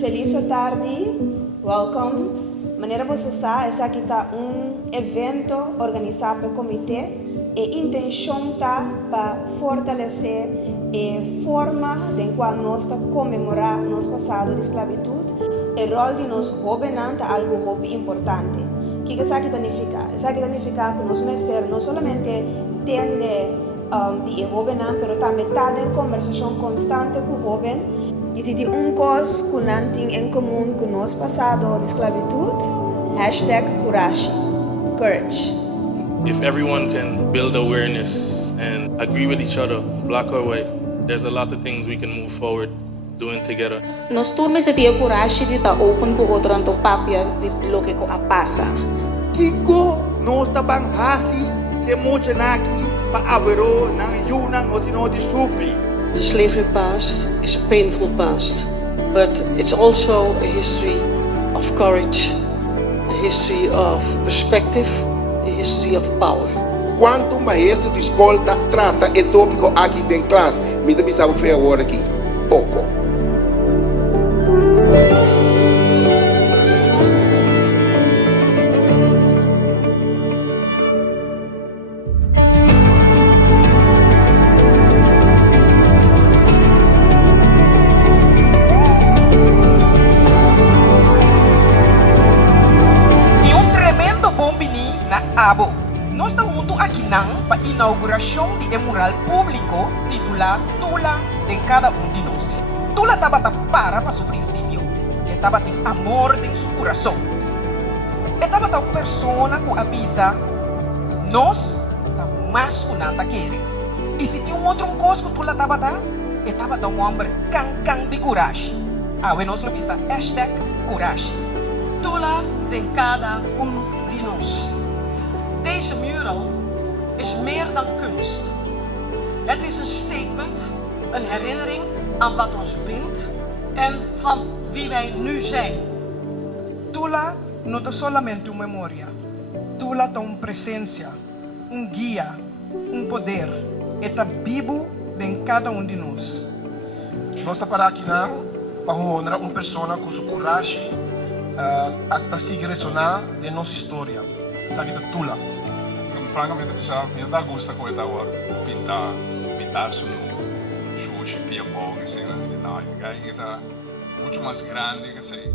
Feliz tarde, welcome. Maneira você sabe, esse aqui está evento organizado pelo comitê e a intenção está para fortalecer a forma de qual nós comemorar nosso passado de esclavitud e o rol de nós governantes algo muito importante. O que isso aqui significa? Isso aqui significa que nós mestres não somente tende de governar, mas também está em conversação constante com o governo. Existe coisa que não tem em comum com nosso passado de esclavitud. #Courage. If everyone can build awareness and agree with each other, black or white, there's a lot of things we can move forward doing together. Nos turme se tia coragem de estar open com outro anto papia de lo que a passa. Kiko nos tabang hasi ke mo chenaki pa abero nang yunang otino di sufri. The slavery past is a painful past, but it's also a history of courage, a history of perspective, a history of power. Quanto maestro de escola trata o tópico aqui em classe, me dá sabe fazer agora aqui. Pouco. Abo, nós estamos aqui para a inauguração de mural público titulado Tula de cada de nós. Tula estava para seu princípio, estava tem amor em seu coração. Estava a pessoa que avisa, nós estamos mais que nada querer. E se tinha outro coisa que Tula estava um homem can de coragem. Nós avisa, #coragem. Tula de cada de nós. Deze mural is meer dan kunst. Het is een statement, een herinnering aan wat ons bindt en van wie wij nu zijn. Tula no es solamente una memoria. Tula es una presencia, un guía, un poder. Está vivo en cada uno de nosotros. Nós estamos aqui para honrar uma pessoa com sua coragem hasta seguir ressonar de nossa história. Sabe da Tula. Francamente, me dá gosto com esta pintar su chute pia bom, assim, na final, é muito mais grande que sei.